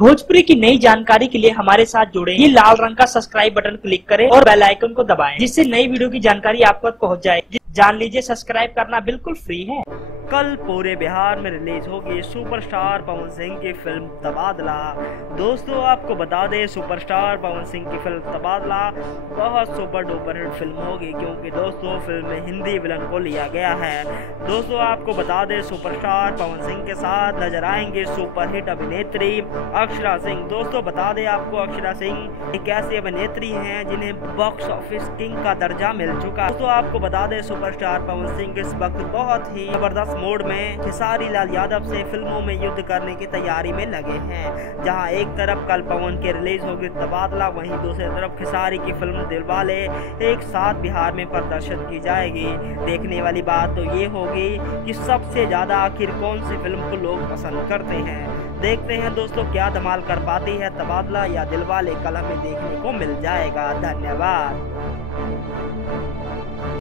भोजपुरी की नई जानकारी के लिए हमारे साथ जुड़े। ये लाल रंग का सब्सक्राइब बटन क्लिक करें और बेल आइकन को दबाएं, जिससे नई वीडियो की जानकारी आप तक पहुंच जाए। जान लीजिए, सब्सक्राइब करना बिल्कुल फ्री है। कल पूरे बिहार में रिलीज होगी सुपरस्टार पवन सिंह की फिल्म तबादला। दोस्तों, आपको बता दें, सुपरस्टार पवन सिंह की फिल्म तबादला बहुत सुपर डुपर हिट फिल्म होगी, क्योंकि दोस्तों फिल्म में हिंदी विलन को लिया गया है। दोस्तों, आपको बता दें, सुपरस्टार पवन सिंह के साथ नजर आएंगे सुपरहिट अभिनेत्री अक्षरा सिंह। दोस्तों, बता दें आपको, अक्षरा सिंह एक ऐसी अभिनेत्री हैं जिन्हें बॉक्स ऑफिस किंग का दर्जा मिल चुका है। दोस्तों, आपको बता दें, सुपरस्टार पवन सिंह इस वक्त बहुत ही जबरदस्त मोड में खेसारी लाल यादव से फिल्मों में युद्ध करने की तैयारी में लगे हैं। जहां एक तरफ कल पवन के रिलीज होगी तबादला, वहीं दूसरी तरफ खेसारी की फिल्म दिलवाले एक साथ बिहार में प्रदर्शित की जाएगी। देखने वाली बात तो ये होगी कि सबसे ज्यादा आखिर कौन सी फिल्म को लोग पसंद करते हैं। देखते हैं दोस्तों, क्या धमाल कर पाती है तबादला या दिलवाले, कल हमें देखने को मिल जाएगा। धन्यवाद।